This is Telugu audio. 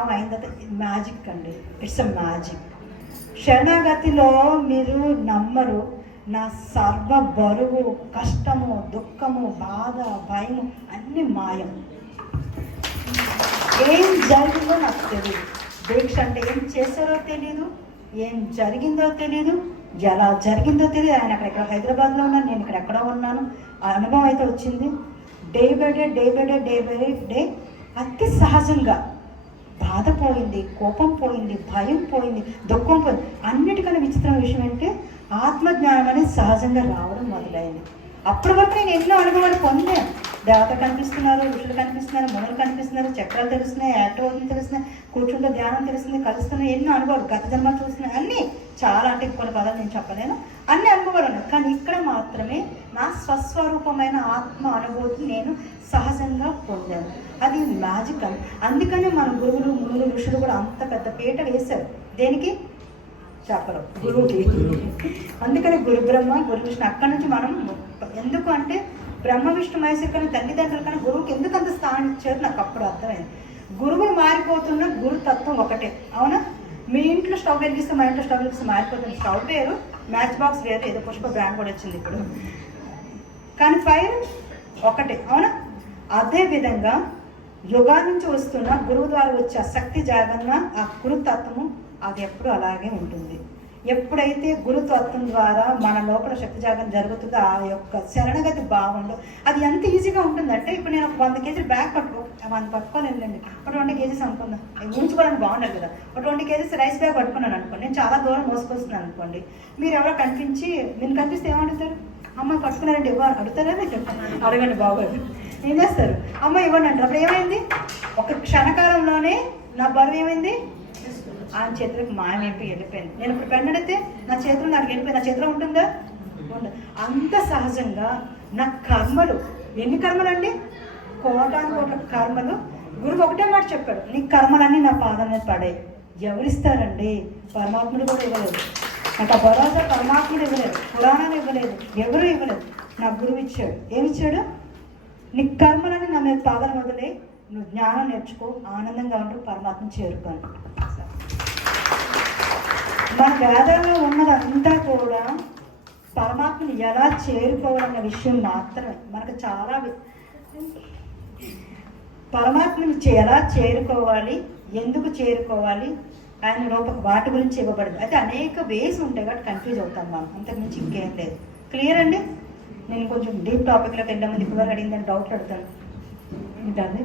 భావం అయిన తర్వాత మ్యాజిక్ అండి. It's a magic. శరణాగతిలో మీరు నమ్మరు, నా సర్వ బరువు, కష్టము, దుఃఖము, బాధ, భయము అన్నీ మాయం. ఏం జరిగిందో నాకు తెలియదు. దీక్ష అంటే ఏం చేశారో తెలీదు, ఏం జరిగిందో తెలీదు, ఎలా జరిగిందో తెలియదు. ఆయన అక్కడ హైదరాబాద్లో ఉన్నాను, నేను ఇక్కడ ఎక్కడో ఉన్నాను. ఆ అనుభవం అయితే వచ్చింది. Day by day day by day day by day అతి సహజంగా బాధ పోయింది, కోపం పోయింది, భయం పోయింది, దుఃఖం పోయింది. అన్నిటికన్నా విచిత్రమైన విషయం ఏంటంటే ఆత్మజ్ఞానం అనేది సహజంగా రావడం మొదలైంది. అప్పటి వరకు నేను ఎన్నో అనుభవాలు పొందాను. దేవత కనిపిస్తున్నారు, ఋషులు కనిపిస్తున్నారు, మునులు కనిపిస్తున్నారు, చక్రాలు తెలుస్తున్నాయి, యాక్టివ్ అవుతుంది తెలుస్తున్నాయి, కూర్చుంటే ధ్యానం తెలుస్తుంది, కలుస్తున్నాయి, ఎన్నో అనుభవాలు, గత జన్మ చూస్తున్నాయి, అన్నీ చాలా. అంటే కొన్ని పదాలు నేను చెప్పలేను, అన్ని అనుభవాలు ఉన్నాయి. కానీ ఇక్కడ మాత్రమే నా స్వస్వరూపమైన ఆత్మ అనుభూతిని నేను సహజంగా పొందాను. అది మ్యాజిక్ అని. అందుకనే మన గురువులు, మునులు, ఋషులు కూడా అంత పెద్ద పీట వేశారు. దేనికి? చెప్పరు, గురువుకి. అందుకని గురు బ్రహ్మ, గురు విష్ణు. అక్కడి నుంచి మనం ఎందుకు అంటే బ్రహ్మ విష్ణు మహేశ్వరు కన్నా తల్లిదండ్రుల కన్నా గురువుకి ఎందుకు అంత స్థానం ఇచ్చారు నాకు అప్పుడు అర్థమైంది. గురువులు మారిపోతున్న గురుతత్వం ఒకటే. అవునా? మీ ఇంట్లో స్టవ్ వెలిగిస్తే మా ఇంట్లో స్టవ్ వెలిగిస్తే మారిపోతుంది. స్టవ్ వేరు, మ్యాచ్ బాక్స్ వేరు, ఏదో పుష్ప బ్రాండ్ కూడా వచ్చింది ఇప్పుడు, కానీ ఫైర్ ఒకటే. అవునా? అదేవిధంగా యుగాల నుంచి వస్తున్న గురువు ద్వారా వచ్చే శక్తి జాగన్న ఆ గురుతత్వము అది ఎప్పుడు అలాగే ఉంటుంది. ఎప్పుడైతే గురుతత్వం ద్వారా మన లోపల శక్తి జాగరణ జరుగుతుందో ఆ యొక్క శరణగతి భావంలో అది ఎంత ఈజీగా ఉంటుందంటే, ఇప్పుడు నేను ఒక 100 కేజీలు బ్యాగ్ పట్టుకోలేండి, ఒక 20 కేజీస్ అనుకుందాం, ఉంచుకోవడానికి బాగుండదు కదా. ఒక 20 కేజీస్ రైస్ బ్యాగ్ పట్టుకున్నాను అనుకోండి, నేను చాలా దూరం మోసుకొస్తున్నాను అనుకోండి, మీరు ఎవరో కనిపించి మీరు కనిపిస్తే ఏమడుగుతారు? అమ్మ పట్టుకున్నారంటే ఇవ్వాలి అడుగుతారా? అడగండి బాగోదు. ఏం చేస్తారు? అమ్మ ఇవ్వండి అంటారు. అప్పుడు ఏమైంది? ఒక క్షణకాలంలోనే నా బరువు ఏమైంది? ఆ చేతులకు మాయమైపోయి వెళ్ళిపోయింది. నేను ఇప్పుడు పెన్నడైతే నా చేతిలో నాకు వెళ్ళిపోయి నా చేతిలో ఉంటుందా? ఉండదు. అంత సహజంగా నా కర్మలు, ఎన్ని కర్మలు అండి? కోటాను కోట్ల కర్మలు. గురువు ఒకటే మాట చెప్పాడు, నీ కర్మలన్నీ నా పాదం మీద పడాయి. ఎవరిస్తారండి? పరమాత్ముడు కూడా ఇవ్వలేదు నాకు. ఆ భరోసా పరమాత్ముడు ఇవ్వలేదు, పురాణాలు ఇవ్వలేదు, ఎవరు ఇవ్వలేదు. నా గురువు ఇచ్చాడు. ఏమిచ్చాడు? నీ కర్మలని నా మీద పాదం వదిలే, నువ్వు జ్ఞానం నేర్చుకో, ఆనందంగా ఉంటూ పరమాత్మ చేరుకోను. మన వేదాల్లో ఉన్నదంతా కూడా పరమాత్మని ఎలా చేరుకోవాలన్న విషయం మాత్రమే. మనకు చాలా పరమాత్మని ఎలా చేరుకోవాలి, ఎందుకు చేరుకోవాలి, ఆయన లోపల వాటి గురించి ఇవ్వబడింది. అయితే అనేక వేస్ ఉంటాయి కాబట్టి కన్ఫ్యూజ్ అవుతాం మనం, అంతకుమించి ఇంకేం లేదు. క్లియర్ అండి? నేను కొంచెం డీప్ టాపిక్లోకి వెళ్ళే ముందు ఇప్పటివరకు అడిగిందని డౌట్లు అడుగుతాను. ఇంకా అదే